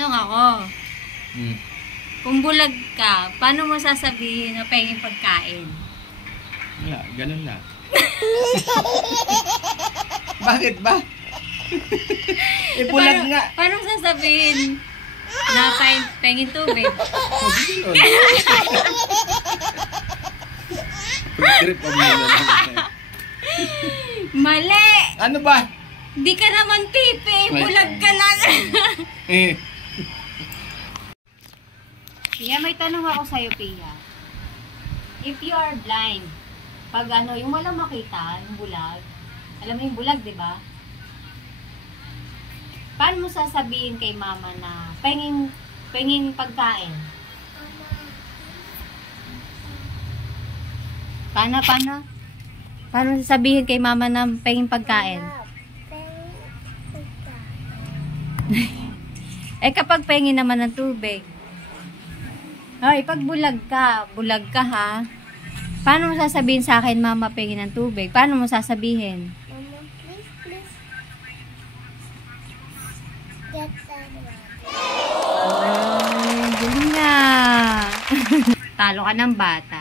Tanong ako, kung bulag ka, paano mo sasabihin na pengeng pagkain? Wala, ganun lang. Bakit ba? Bulag nga. Paano mo sasabihin na pengeng tubig? Mali! Ano ba? Di ka naman pipi, bulag ka lang. Pia, may tanong ako sa'yo, Pia. If you are blind, pag yung walang makita, yung bulag, alam mo yung bulag, di ba? Paano mo sasabihin kay mama na penging pagkain? Paano? Paano mo sasabihin kay mama na penging pagkain? Kapag pengin naman ng tubig. Ay, pag bulag ka ha. Paano mo sasabihin sa akin, mama, pengin ng tubig? Paano mo sasabihin? Mama, please. Get that water. Ay, yun nga. Talo ka ng bata.